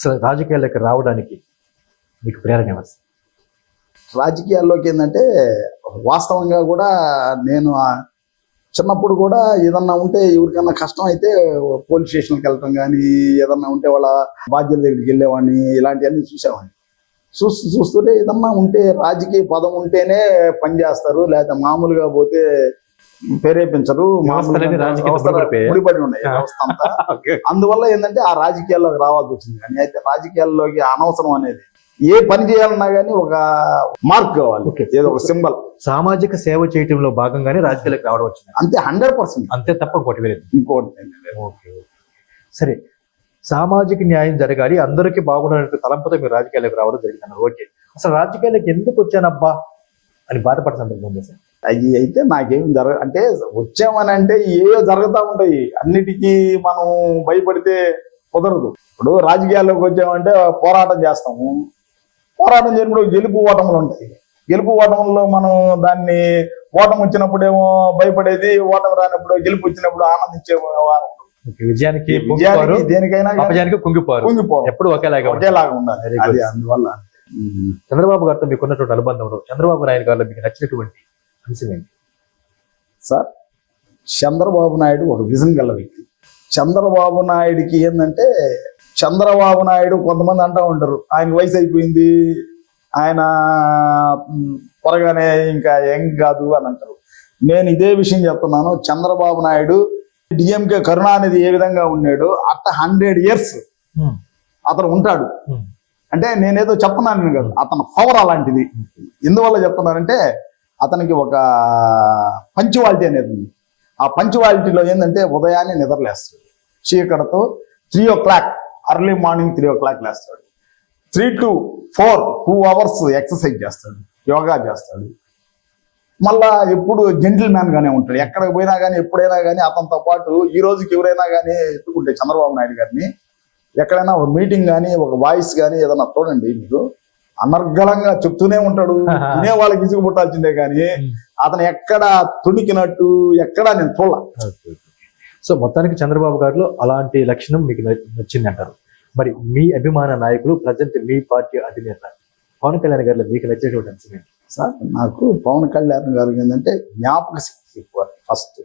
అసలు రాజకీయాల్లోకి రావడానికి మీకు ప్రేరణ ఇవ్వచ్చు రాజకీయాల్లోకి ఏంటంటే వాస్తవంగా కూడా నేను చిన్నప్పుడు కూడా ఏదన్నా ఉంటే ఎవరికన్నా కష్టం అయితే పోలీస్ స్టేషన్కి వెళ్ళటం కానీ ఏదన్నా ఉంటే వాళ్ళ బాధ్యుల దగ్గరికి వెళ్ళేవాడిని ఇలాంటివన్నీ చూసేవాడిని. చూస్తూ చూస్తుంటే ఏదన్నా ఉంటే రాజకీయ పదం ఉంటేనే పని చేస్తారు లేకపోతే మామూలుగా పోతే ప్రేరేపించరు. ముడిపడి ఉన్నాయి అందువల్ల ఏంటంటే ఆ రాజకీయాల్లోకి రావాల్సి వచ్చింది. కానీ అయితే రాజకీయాల్లోకి అనవసరం అనేది ఏ పని చేయాలన్నా కానీ ఒక మార్క్ కావాలి. ఏదో ఒక సింబల్. సామాజిక సేవ చేయటంలో భాగంగానే రాజకీయాలకు రావడం వచ్చింది. అంతే హండ్రెడ్ పర్సెంట్. అంతే తప్ప ఇంకోటి ఇంకోటి ఓకే సరే సామాజిక న్యాయం జరగాలి అందరికీ బాగుండాలనే తలంపుతో మీరు రాజకీయాలకు రావడం జరిగింది ఓకే. అసలు రాజకీయాలకు ఎందుకు వచ్చానబ్బా అని బాధపడే సందర్భం సార్? అవి అయితే నాకేం జరగ అంటే వచ్చామని అంటే ఏవో జరుగుతూ ఉంటాయి అన్నిటికీ మనం భయపడితే కుదరదు. ఇప్పుడు రాజకీయాల్లోకి వచ్చామంటే పోరాటం చేస్తాము. పోరాటం చేసినప్పుడు గెలుపు ఓటములు ఉంటాయి. గెలుపు ఓటముల్లో మనం దాన్ని ఓటం వచ్చినప్పుడేమో భయపడేది ఓటమి రానప్పుడు గెలుపు వచ్చినప్పుడు ఆనందించే వారం. విజయానికి దేనికైనా కుంగిపోరు. కుంగిపోవాలి ఎప్పుడు ఒకేలాగా. ఒకేలాగా ఉండాలి. అది. అందువల్ల. చంద్రబాబు గారితో మీకు ఉన్నటువంటి అనుబంధంలో చంద్రబాబు నాయుడు గారిలో మీకు నచ్చినటువంటి అంశం ఏంటి సార్ చంద్రబాబు నాయుడు ఒక విజన్ గల వ్యక్తి. చంద్రబాబు నాయుడికి ఏంటంటే చంద్రబాబు నాయుడు కొంతమంది అంటూ ఉంటారు ఆయన వయసు అయిపోయింది ఆయన త్వరగానే ఇంకా యంగ్ కాదు అని అంటారు. నేను ఇదే విషయం చెప్తున్నాను చంద్రబాబు నాయుడు డిఎంకే కరుణానిధి ఏ విధంగా ఉన్నాడు అట్ట హండ్రెడ్ ఇయర్స్ అతను ఉంటాడు. అంటే నేనేదో చెప్తున్నాను కాదు అతని పవర్ అలాంటిది. ఎందువల్ల చెప్తున్నానంటే అతనికి ఒక పంచువాలిటీ అనేది ఉంది. ఆ పంచువాలిటీలో ఏంటంటే ఉదయాన్నే నిద్రలేస్తాడు చీకటితో three o'clock early morning three o'clock లేస్తాడు. Three to four two hours exercise చేస్తాడు. యోగా చేస్తాడు. మళ్ళా ఎప్పుడు జెంటిల్ మ్యాన్ గానే ఉంటాడు. ఎక్కడికి పోయినా కానీ ఎప్పుడైనా కానీ అతనితో పాటు ఈ రోజుకి ఎవరైనా కానీ ఎత్తుకుంటే చంద్రబాబు నాయుడు గారిని ఎక్కడైనా ఒక మీటింగ్ కానీ ఒక వాయిస్ కానీ ఏదైనా చూడండి మీరు. అనర్గళంగా చెప్తూనే ఉంటాడు. వినే వాళ్ళకి ఇసుగు పుట్టాల్సిందే కానీ ఉమ్. అతను ఎక్కడ తుణికినట్టు ఎక్కడ నేను చూడ. సో మొత్తానికి చంద్రబాబు గారిలో అలాంటి లక్షణం మీకు నచ్చింది అంటారు. మరి మీ అభిమాన నాయకులు ప్రజెంట్ మీ పార్టీ అధినేత పవన్ కళ్యాణ్ గారిలో మీకు నచ్చేటువంటి అంశం ఏంటి? సార్ నాకు పవన్ కళ్యాణ్ గారు ఏంటంటే జ్ఞాపక శక్తి ఎక్కువ ఫస్ట్.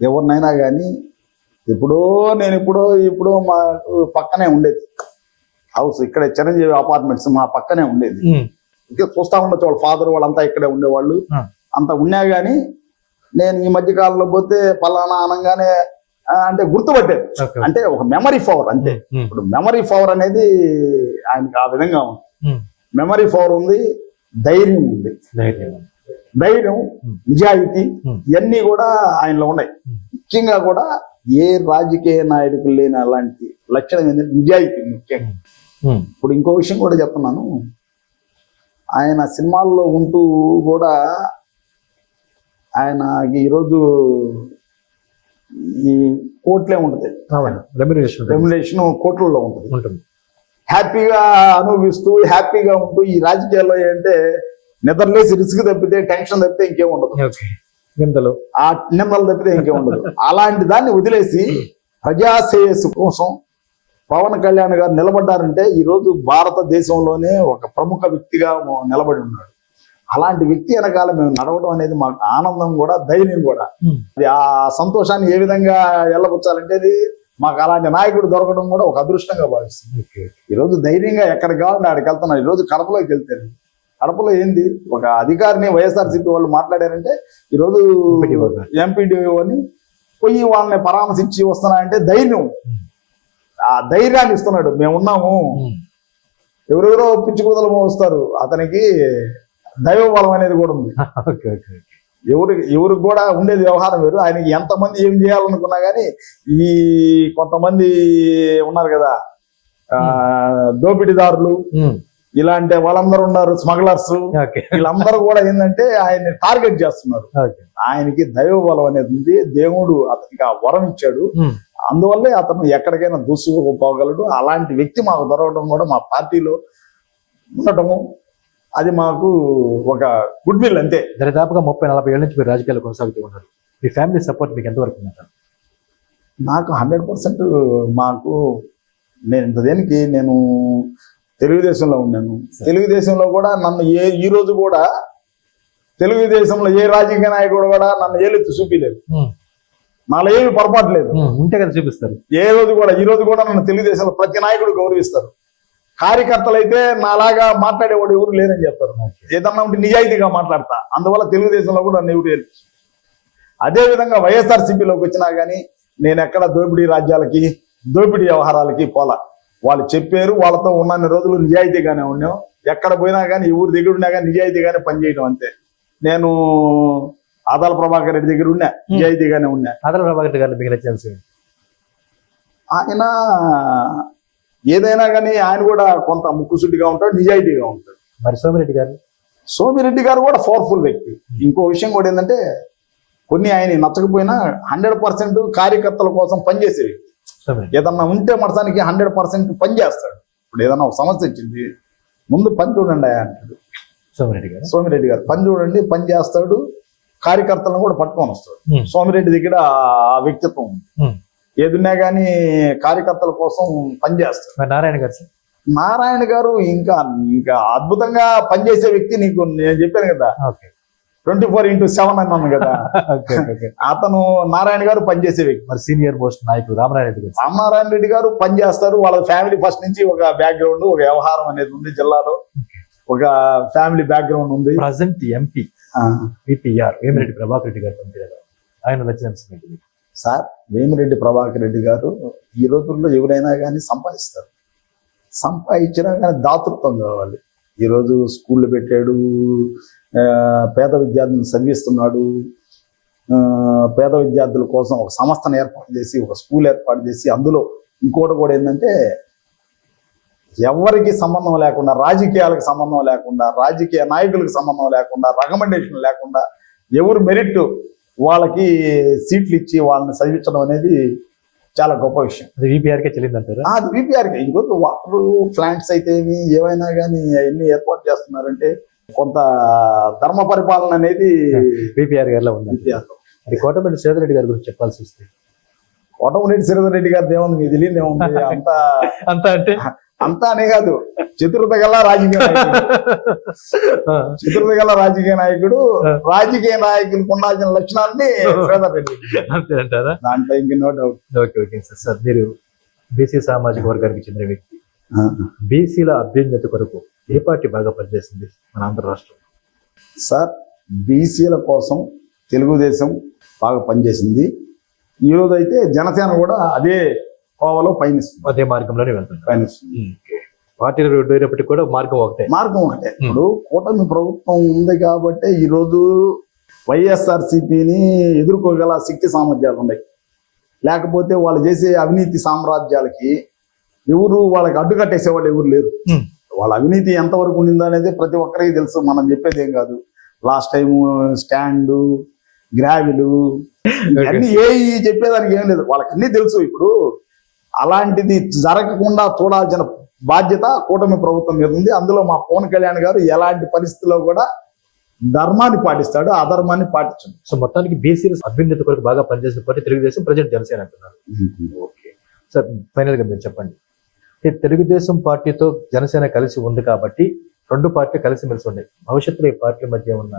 ఎవరినైనా కానీ ఎప్పుడో నేను ఎప్పుడో ఇప్పుడు మాకు పక్కనే ఉండేది. హౌస్ ఇక్కడ చిరంజీవి అపార్ట్మెంట్స్ మా పక్కనే ఉండేది. ఇంకా చూస్తా ఉండొచ్చు వాళ్ళ ఫాదర్ వాళ్ళంతా ఇక్కడే ఉండేవాళ్ళు. అంత ఉన్నా గానీ నేను ఈ మధ్య కాలంలో పోతే పలానా అనగానే అంటే గుర్తుపట్టేది. అంటే ఒక మెమరీ పవర్ అంతే. ఇప్పుడు మెమరీ పవర్ అనేది ఆయనకి ఆ విధంగా ఉంది. మెమరీ పవర్ ఉంది ధైర్యం ఉంది. ధైర్యం. నిజాయితీ. ఇవన్నీ కూడా ఆయనలో ఉన్నాయి. ముఖ్యంగా కూడా ఏ రాజకీయ నాయకులు లేని అలాంటి లక్షణం ఏంటంటే నిజాయితీ ముఖ్యంగా. ఇప్పుడు ఇంకో విషయం కూడా చెప్తున్నాను. ఆయన సినిమాల్లో ఉంటూ కూడా ఆయన ఈరోజు ఈ కోట్లే ఉంటుంది. రెమ్యులేషన్ కోట్లలో ఉంటుంది. ఉంటుంది. హ్యాపీగా అనుభవిస్తూ హ్యాపీగా ఉంటూ ఈ రాజకీయాల్లో ఏంటంటే నిద్రలేసి రిస్క్ తప్పితే టెన్షన్ తప్పితే ఇంకేం ఉండదు. నిందలు. ఆ నిమ్మలు తప్పితే ఇంకేం ఉండదు. అలాంటి దాన్ని వదిలేసి ప్రజాశ్రేయస్సు కోసం పవన్ కళ్యాణ్ గారు నిలబడ్డారంటే ఈ రోజు భారతదేశంలోనే ఒక ప్రముఖ వ్యక్తిగా నిలబడి ఉన్నాడు. అలాంటి వ్యక్తి వెనకాల మేము నడవడం అనేది మాకు ఆనందం కూడా ధైర్యం కూడా. అది ఆ సంతోషాన్ని ఏ విధంగా వెళ్ళబుచ్చాలంటే అది మాకు అలాంటి నాయకుడు దొరకడం కూడా ఒక అదృష్టంగా భావిస్తుంది ఓకే ఈ రోజు ధైర్యంగా ఎక్కడికి కావాలంటే ఆడికి వెళ్తున్నారు ఈ రోజు కడపలోకి వెళ్తారు. కడపలో ఏంది? ఒక అధికారిని వైఎస్ఆర్సీపీ వాళ్ళు మాట్లాడారంటే ఈ రోజు ఎంపీడీఓ అని పోయి వాళ్ళని పరామర్శించి వస్తున్నారంటే ధైర్యం. ఆ ధైర్యాన్ని ఇస్తున్నాడు. మేము ఉన్నాము. ఎవరెవరో పిచ్చి కూదలు వస్తారు అతనికి దైవ బలం అనేది కూడా ఉంది. ఓకే ఓకే ఎవరు ఎవరికి కూడా ఉండేది వ్యవహారం వేరు. ఆయనకి ఎంతమంది ఏం చేయాలనుకున్నా కానీ ఈ కొంతమంది ఉన్నారు కదా దోపిడీదారులు ఇలాంటి వాళ్ళందరూ ఉన్నారు స్మగ్లర్స్ వీళ్ళందరూ కూడా ఏంటంటే ఆయన్ని టార్గెట్ చేస్తున్నారు. ఆయనకి దైవ బలం అనేది ఉంది దేవుడు అతనికి ఆ వరం ఇచ్చాడు. అందువల్లే అతను ఎక్కడికైనా దూసుకుపోగలడు అలాంటి వ్యక్తి మాకు దొరకడం కూడా మా పార్టీలో ఉండటము అది మాకు ఒక గుడ్ విల్ అంతే. దరిదాపుగా ముప్పై నలభై ఏళ్ళ నుంచి మీరు రాజకీయాలు కొనసాగుతూ ఉన్నారు. మీ ఫ్యామిలీ సపోర్ట్ మీకు ఎంతవరకు ఉందంటారు నాకు హండ్రెడ్ పర్సెంట్ మాకు నేను ఇంత దేనికి నేను తెలుగుదేశంలో ఉన్నాను. తెలుగుదేశంలో కూడా నన్ను ఏ ఈ రోజు కూడా తెలుగుదేశంలో ఏ రాజకీయ నాయకుడు కూడా నన్ను ఏలెత్తి చూపించలేదు నాలో ఏమి పొరపాటు లేదు. ఉంటే కదా చూపిస్తారు. ఏ రోజు కూడా ఈ రోజు కూడా నన్ను తెలుగుదేశంలో ప్రతి నాయకుడు గౌరవిస్తారు. కార్యకర్తలు అయితే నాలాగా మాట్లాడేవాడు ఎవరు లేరని చెప్తారు. ఏదన్నా ఉంటే నిజాయితీగా మాట్లాడతా. అందువల్ల తెలుగుదేశంలో కూడా నన్ను ఎవరు అదే విధంగా వైఎస్ఆర్సీపీలోకి వచ్చినా కానీ నేను ఎక్కడ దోపిడీ రాజ్యాలకి దోపిడీ వ్యవహారాలకి పోలా. వాళ్ళు చెప్పారు వాళ్ళతో ఉన్నన్ని రోజులు నిజాయితీగానే ఉన్నాం. ఎక్కడ పోయినా కానీ ఎవరి దగ్గర ఉన్నా కానీ నిజాయితీగానే పనిచేయడం అంతే. నేను ఆదాల ప్రభాకర్ రెడ్డి దగ్గర ఉన్నా నిజాయితీగానే ఉన్నా. ఆదర ప్రభాకర్ గారిని మీకు నచ్చిన అంశం ఏంటి? ఆయన ఏదైనా కానీ ఆయన కూడా కొంత ముక్కుసుడిగా ఉంటాడు నిజాయితీగా ఉంటాడు. మరి సోమిరెడ్డి గారు? సోమిరెడ్డి గారు కూడా పవర్ఫుల్ వ్యక్తి. ఇంకో విషయం కూడా ఏంటంటే కొన్ని ఆయన నచ్చకపోయినా హండ్రెడ్ పర్సెంట్ కార్యకర్తల కోసం పనిచేసే వ్యక్తి. ఏదన్నా ఉంటే మనసానికి హండ్రెడ్ పర్సెంట్ పని చేస్తాడు. ఇప్పుడు ఏదన్నా ఒక సమస్య వచ్చింది ముందు పని చూడండి ఆయన అంటాడు. సోమిరెడ్డి గారు. సోమిరెడ్డి గారు పని చూడండి పని చేస్తాడు కార్యకర్తలను కూడా పట్టుకొని వస్తాడు. సోమిరెడ్డి దగ్గర ఆ వ్యక్తిత్వం ఉంది. ఏదున్నా కానీ కార్యకర్తల కోసం పనిచేస్తాడు మరి నారాయణ గారు సార్? నారాయణ గారు ఇంకా ఇంకా అద్భుతంగా పనిచేసే వ్యక్తి నీకు నేను చెప్పాను కదా. Okay. Twenty four into seven అన్నాను కదా. అతను నారాయణ గారు పనిచేసే వ్యక్తి. మరి సీనియర్ మోస్ట్ నాయకుడు రామనారాయణ రెడ్డి గారు. రామనారాయణ రెడ్డి గారు పనిచేస్తారు. వాళ్ళ ఫ్యామిలీ ఫస్ట్ నుంచి ఒక బ్యాక్గ్రౌండ్ ఒక వ్యవహారం అనేది ఉంది జిల్లాలో. ఒక ఫ్యామిలీ బ్యాక్గ్రౌండ్ ఉంది. Present MP PPR Vemireddy Prabhakar Reddy గారు పంపారు ఆయన నచ్చిన? సార్ వేమిరెడ్డి ప్రభాకర్ రెడ్డి గారు ఈ రోజుల్లో ఎవరైనా కానీ సంపాదిస్తారు. సంపాదించినా కానీ దాతృత్వం కావాలి. ఈరోజు స్కూళ్ళు పెట్టాడు పేద విద్యార్థులను చదివిస్తున్నాడు. పేద విద్యార్థుల కోసం ఒక సంస్థను ఏర్పాటు చేసి ఒక స్కూల్ ఏర్పాటు చేసి అందులో ఇంకోటి కూడా ఏంటంటే ఎవరికి సంబంధం లేకుండా రాజకీయాలకు సంబంధం లేకుండా రాజకీయ నాయకులకు సంబంధం లేకుండా రికమెండేషన్ లేకుండా ఎవరు మెరిట్ వాళ్ళకి సీట్లు ఇచ్చి వాళ్ళని చదివించడం అనేది చాలా గొప్ప విషయం. అది విపిఆర్ కే చెల్లింది అంటారా ఆ, అది బీపీఆర్కి ఇంకొక వాటర్ ప్లాంట్స్ అయితే ఏవైనా కానీ అవన్నీ ఏర్పాటు చేస్తున్నారంటే కొంత ధర్మ పరిపాలన అనేది విపిఆర్ గారిలో ఉంది అది కోటమిరెడ్డి శ్రీధర్ రెడ్డి గారి గురించి చెప్పాల్సి వస్తే. కోటమిరెడ్డి శ్రీధర్ రెడ్డి గారిది ఏముంది మీకు తెలియదు అంతా అంత అంటే? అంతా అనే కాదు. చతుర్థ గల రాజకీయ చతుర్థ గల రాజకీయ నాయకుడు రాజకీయ నాయకులకు ఉండాల్సిన లక్షణాలని అంతే అంటారా? దాంట్లో ఇంక no doubt okay okay sir. Sir మీరు బీసీ సామాజిక వర్గానికి చెందిన వ్యక్తి. బీసీల అభ్యున్నతి కొరకు ఏ పార్టీ బాగా పనిచేసింది మన ఆంధ్ర రాష్ట్రం? సార్ బీసీల కోసం తెలుగుదేశం బాగా పనిచేసింది. ఈ రోజు అయితే జనసేన కూడా అదే కోవలో పయనిస్తుంది. అదే మార్గంలోనే వెళ్తున్నారు పయనిస్తుంది. పార్టీలు రెండు అయినప్పటికీ కూడా మార్గం ఒకటే. మార్గం ఒకటే. ఇప్పుడు కూటమి ప్రభుత్వం ఉంది కాబట్టి ఈ రోజు వైఎస్ఆర్ సిపిని ఎదుర్కోగల శక్తి సామర్థ్యాలు ఉన్నాయి. లేకపోతే వాళ్ళు చేసే అవినీతి సామ్రాజ్యాలకి ఎవరు వాళ్ళకి అడ్డుకట్టేసే వాళ్ళు ఎవరు లేరు. వాళ్ళ అవినీతి ఎంతవరకు ఉండిందో అనేది ప్రతి ఒక్కరికి తెలుసు. మనం చెప్పేది ఏం కాదు. లాస్ట్ టైం స్టాండ్ గ్రావిలు అన్ని ఏ చెప్పేదానికి ఏం లేదు. వాళ్ళకి అన్ని తెలుసు. ఇప్పుడు అలాంటిది జరగకుండా చూడాల్సిన బాధ్యత కూటమి ప్రభుత్వం మీద ఉంది. అందులో మా పవన్ కళ్యాణ్ గారు ఎలాంటి పరిస్థితుల్లో కూడా ధర్మాన్ని పాటిస్తాడు అధర్మాన్ని పాటించడు. సో మొత్తానికి బీసీల అభ్యున్నతి కొరకు బాగా పనిచేసిన పార్టీ తెలుగుదేశం ప్రజెంట్ జనసేన అంటున్నారు. ఓకే. సార్ ఫైనల్గా మీరు చెప్పండి. తెలుగుదేశం పార్టీతో జనసేన కలిసి ఉంది కాబట్టి రెండు పార్టీలు కలిసి మెలిసి ఉన్నాయి. భవిష్యత్తులో ఈ పార్టీల మధ్య ఉన్న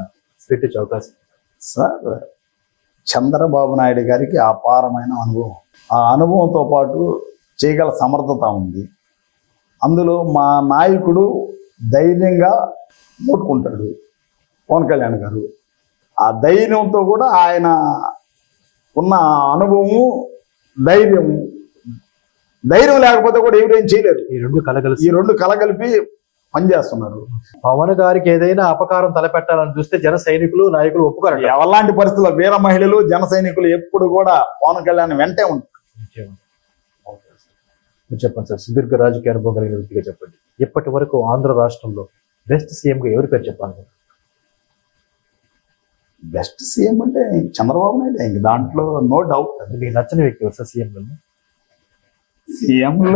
వచ్చే అవకాశం సార్ చంద్రబాబు నాయుడు గారికి అపారమైన అనుభవం. ఆ అనుభవంతో పాటు చేయగల సమర్థత ఉంది. అందులో మా నాయకుడు ధైర్యంగా మూటుకుంటాడు పవన్ కళ్యాణ్ గారు. ఆ ధైర్యంతో కూడా ఆయన ఉన్న అనుభవము ధైర్యము ధైర్యం లేకపోతే కూడా ఎవరేం చేయలేరు. ఈ రెండు ఈ కలగలిసి రెండు కలగలిపి పనిచేస్తున్నారు. పవన్ గారికి ఏదైనా అపకారం తలపెట్టాలని చూస్తే జన సైనికులు నాయకులు ఒప్పుకోరంట ఎలాంటి పరిస్థితుల్లో వీర మహిళలు జన సైనికులు ఎప్పుడు కూడా పవన్ కళ్యాణ్ వెంటే ఉంటారు. మీరు చెప్పండి సార్ సుదీర్ఘ రాజకీయ అనుభవం కలిగిన వ్యక్తిగా చెప్పండి. ఇప్పటి వరకు ఆంధ్ర రాష్ట్రంలో బెస్ట్ సీఎం గా ఎవరి పేరు చెప్పాలి? బెస్ట్ సీఎం అంటే చంద్రబాబు నాయుడు. ఇంక దాంట్లో నో డౌట్. మీకు నచ్చని వ్యక్తి ఎవరు సార్ సీఎం సీఎం లో?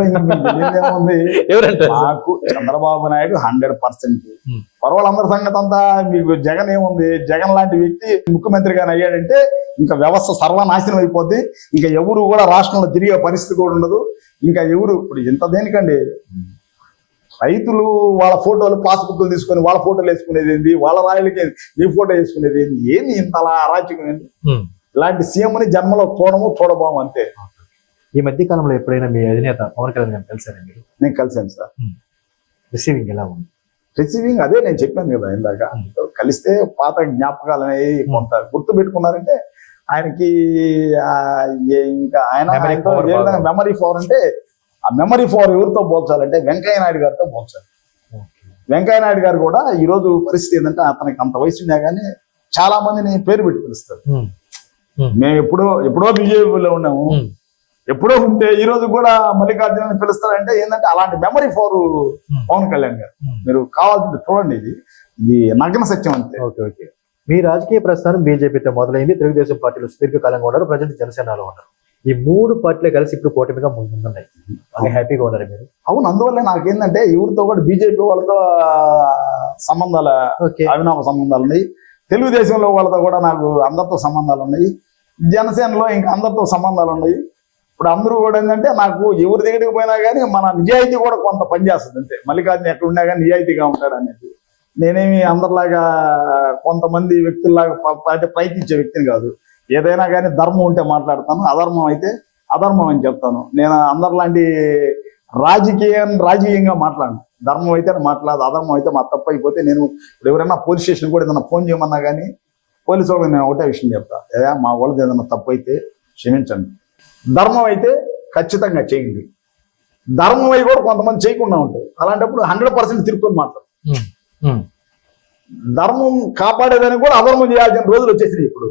మాకు Chandrababu Naidu hundred percent. Hmm. పర్వాలందరి సంగతి అంతా మీకు జగన్ ఏముంది? జగన్ లాంటి వ్యక్తి ముఖ్యమంత్రిగా అయ్యాడంటే ఇంకా వ్యవస్థ సర్వనాశనం అయిపోద్ది. ఇంకా ఎవరు కూడా రాష్ట్రంలో తిరిగే పరిస్థితి కూడా ఉండదు. ఇంకా ఎవరు ఇప్పుడు ఇంత దేనికండి? రైతులు వాళ్ళ ఫోటోలు పాస్బుక్లు తీసుకొని వాళ్ళ ఫోటోలు వేసుకునేది ఏంది? వాళ్ళ రాయలకి నీ ఫోటో వేసుకునేది ఏంది? ఏంది ఇంత అలా అరాచకం ఏంది. ఇలాంటి సీఎంని జన్మలో చూడము చూడబోము అంతే. ఈ మధ్య కాలంలో ఎప్పుడైనా మీ అధినేత పవన్ కళ్యాణ్ గారిని కలిసారా మీరు? నేను కలిసాను సార్. రిసీవింగ్ ఎలా ఉంది? రిసీవింగ్ అదే నేను చెప్పాను కదా ఇందాక. కలిస్తే పాత జ్ఞాపకాలు అనేవి కొంత గుర్తు పెట్టుకున్నారంటే ఆయనకి ఇంకా ఆయన. మెమరీ పవర్ అంటే ఆ మెమరీ పవర్ ఎవరితో పోల్చాలంటే వెంకయ్య నాయుడు గారితో పోల్చాలి. వెంకయ్య నాయుడు గారు కూడా ఈ రోజు పరిస్థితి ఏంటంటే అతనికి అంత వయసు ఉన్నా కానీ చాలా మందిని పేరు పెట్టి పిలుస్తారు. ఉమ్. మేము ఎప్పుడో ఎప్పుడో బీజేపీలో ఉన్నాము. ఉమ్. ఎప్పుడో ఉంటే ఈ రోజు కూడా మల్లికార్జున పిలుస్తారంటే ఏంటంటే అలాంటి మెమరీ పవర్ పవన్ కళ్యాణ్ గారు. మీరు కావాల్సింది చూడండి ఇది. ఇది నగ్న సత్యం అంతే. Okay okay. మీ రాజకీయ ప్రస్థానం బీజేపీతో మొదలైంది. తెలుగుదేశం పార్టీలో సుదీర్ఘకాలంగా ఉన్నారు. ప్రజెంట్ జనసేనలో ఉన్నారు. ఈ మూడు పార్టీలు కలిసి ఇప్పుడు కూటమిగా ముందున్నాయి. బాగా హ్యాపీగా ఉన్నారు మీరు. అవును అందువల్ల నాకేంటంటే ఎవరితో కూడా బీజేపీ వాళ్ళతో సంబంధాల ఓకే. అవినాభ సంబంధాలు ఉన్నాయి. తెలుగుదేశంలో వాళ్ళతో కూడా నాకు అందరితో సంబంధాలు ఉన్నాయి. జనసేనలో ఇంకా అందరితో సంబంధాలు ఉన్నాయి. ఇప్పుడు అందరూ కూడా ఏంటంటే నాకు ఎవరి దగ్గరికి పోయినా కానీ మన నిజాయితీ కూడా కొంత పనిచేస్తుంది అంతే. మల్లికార్జున ఎక్కడ ఉన్నా కానీ నిజాయితీగా ఉంటాడు అనేది. నేనేమి అందరిలాగా కొంతమంది వ్యక్తుల్లాగా ప- ప్రయత్నించే వ్యక్తిని కాదు. ఏదైనా కానీ ధర్మం ఉంటే మాట్లాడతాను. అధర్మం అయితే అధర్మం అని చెప్తాను. నేను అందరిలాంటి రాజకీయం రాజకీయంగా మాట్లాడను. ధర్మం అయితే మాట్లాడదు అధర్మం అయితే మా తప్పు అయిపోతే నేను ఇప్పుడు ఎవరైనా పోలీస్ స్టేషన్ కూడా ఏదైనా ఫోన్ చేయమన్నా కానీ పోలీసు వాళ్ళకి నేను ఒకటే విషయం చెప్తా. ఏదా మా వాళ్ళది ఏదైనా తప్పు అయితే క్షమించండి. ధర్మం అయితే ఖచ్చితంగా చేయండి. ధర్మం అయి కూడా కొంతమంది చేయకుండా ఉంటారు. అలాంటప్పుడు హండ్రెడ్ పర్సెంట్ తిరుక్కొని మాట్లాడు. ధర్మం కాపాడేదని కూడా అధర్మం చేయాల్సిన రోజులు వచ్చేసినాయి ఇప్పుడు.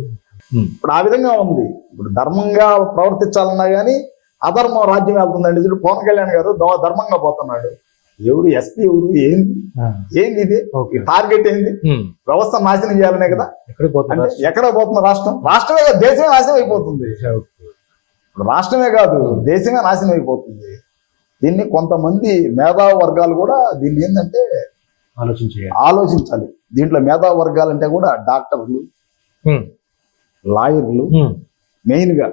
ఇప్పుడు ఆ విధంగా ఉంది. ఇప్పుడు ధర్మంగా ప్రవర్తించాలన్నా కానీ అధర్మం రాజ్యం వెళ్తుందండి చూడు పవన్ కళ్యాణ్ గారు ధర్మంగా పోతున్నాడు. ఎవరు ఎస్పీ ఎవరు ఏంది. ఏంది ఇది? టార్గెట్ ఏంది. వ్యవస్థ నాశనం చేయాలనే కదా? ఎక్కడ పోతుంది రాష్ట్రం? రాష్ట్రమే కాదు దేశమే నాశనం అయిపోతుంది. ఇప్పుడు రాష్ట్రమే కాదు దేశమే నాశనం అయిపోతుంది. దీన్ని కొంతమంది మేధావ వర్గాలు కూడా దీన్ని ఏంటంటే ఆలోచించాలి దీంట్లో మేధావ వర్గాలు అంటే కూడా డాక్టర్లు. లాయర్లు. మెయిన్గా.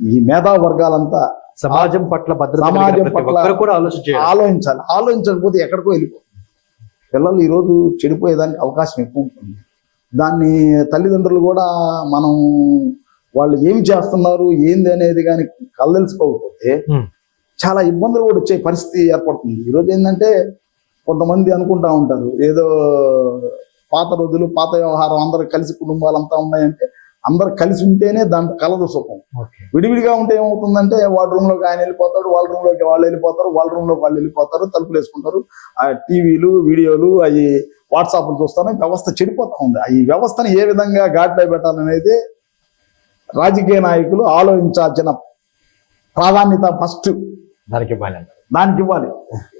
ఈ మేధావ వర్గాలంతా సమాజం పట్ల భద్రత సమాజం పట్ల కూడా ఆలోచన చేయాలి ఆలోచించాలి ఆలోచించకపోతే ఎక్కడికో వెళ్ళిపోతుంది పిల్లలు ఈరోజు చెడిపోయేదానికి అవకాశం ఎక్కువ ఉంటుంది దాన్ని తల్లిదండ్రులు కూడా మనం వాళ్ళు ఏం చేస్తున్నారు ఏంది అనేది కానీ కలదలుచుకోకపోతే. చాలా ఇబ్బందులు కూడా వచ్చే పరిస్థితి ఏర్పడుతుంది ఈరోజు ఏంటంటే కొంతమంది అనుకుంటా ఉంటారు. ఏదో పాత రోజులు పాత వ్యవహారం అందరు కలిసి కుటుంబాలంతా ఉన్నాయంటే అందరు కలిసి ఉంటేనే దాంట్లో కలదు సుఖం. విడివిడిగా ఉంటే ఏమవుతుందంటే వాళ్ళ రూమ్లోకి ఆయన వెళ్ళిపోతాడు వాళ్ళ రూమ్లోకి వాళ్ళు వెళ్ళిపోతారు వాళ్ళ రూమ్లోకి వాళ్ళు వెళ్ళిపోతారు తలుపులు వేసుకుంటారు. ఆ టీవీలు వీడియోలు అవి వాట్సాప్లు చూస్తాను వ్యవస్థ చెడిపోతా ఉంది. ఈ వ్యవస్థను ఏ విధంగా ఘాట్లో పెట్టాలనేది రాజకీయ నాయకులు ఆలోచించాల్సిన ప్రాధాన్యత ఫస్ట్ దానికి దానికి ఇవ్వాలి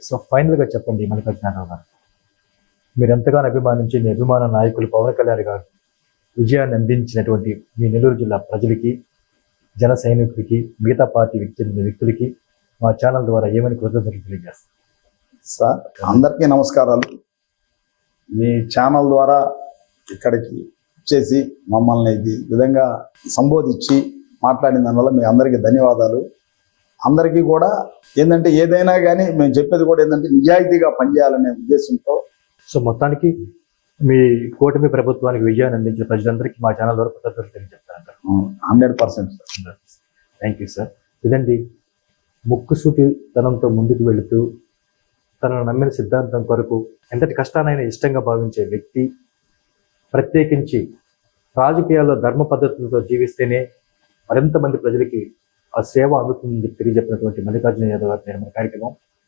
సో ఫైనల్గా చెప్పండి మల్లికార్జునరావు గారు. మీరు ఎంతగానో అభిమానించి మీ అభిమాన నాయకులు పవన్ కళ్యాణ్ గారు విజయాన్ని అందించినటువంటి మీ నెల్లూరు జిల్లా ప్రజలకి జన సైనికులకి మిగతా పార్టీ వ్యక్తి వ్యక్తులకి మా ఛానల్ ద్వారా ఏమని కృతజ్ఞతలు తెలియజేస్తారు? సార్ అందరికీ నమస్కారాలు. మీ ఛానల్ ద్వారా ఇక్కడికి వచ్చేసి మమ్మల్ని ఇది విధంగా సంబోధించి మాట్లాడిన దానివల్ల మీ అందరికీ ధన్యవాదాలు. అందరికీ కూడా ఏంటంటే ఏదైనా కానీ మేము చెప్పేది కూడా ఏంటంటే నిజాయితీగా పనిచేయాలనే ఉద్దేశంతో సో మొత్తానికి మీ కూటమి ప్రభుత్వానికి విజయాన్ని అందించిన ప్రజలందరికీ మా ఛానల్ ద్వారా కృతజ్ఞతలు తెలియజేస్తారంటారు hundred percent thank you sir ఇదండి ముక్కుసూటితనంతో ముందుకు వెళుతూ తనను నమ్మిన సిద్ధాంతం కొరకు ఎంతటి కష్టానైనా ఇష్టంగా భావించే వ్యక్తి ప్రత్యేకించి రాజకీయాల్లో ధర్మ పద్ధతులతో జీవిస్తేనే మరింత మంది ప్రజలకి ఆ సేవ అందుతుందని తెలియజెప్పినటువంటి మల్లికార్జున యాదవ్ గారి నిర్మాణ కార్యక్రమం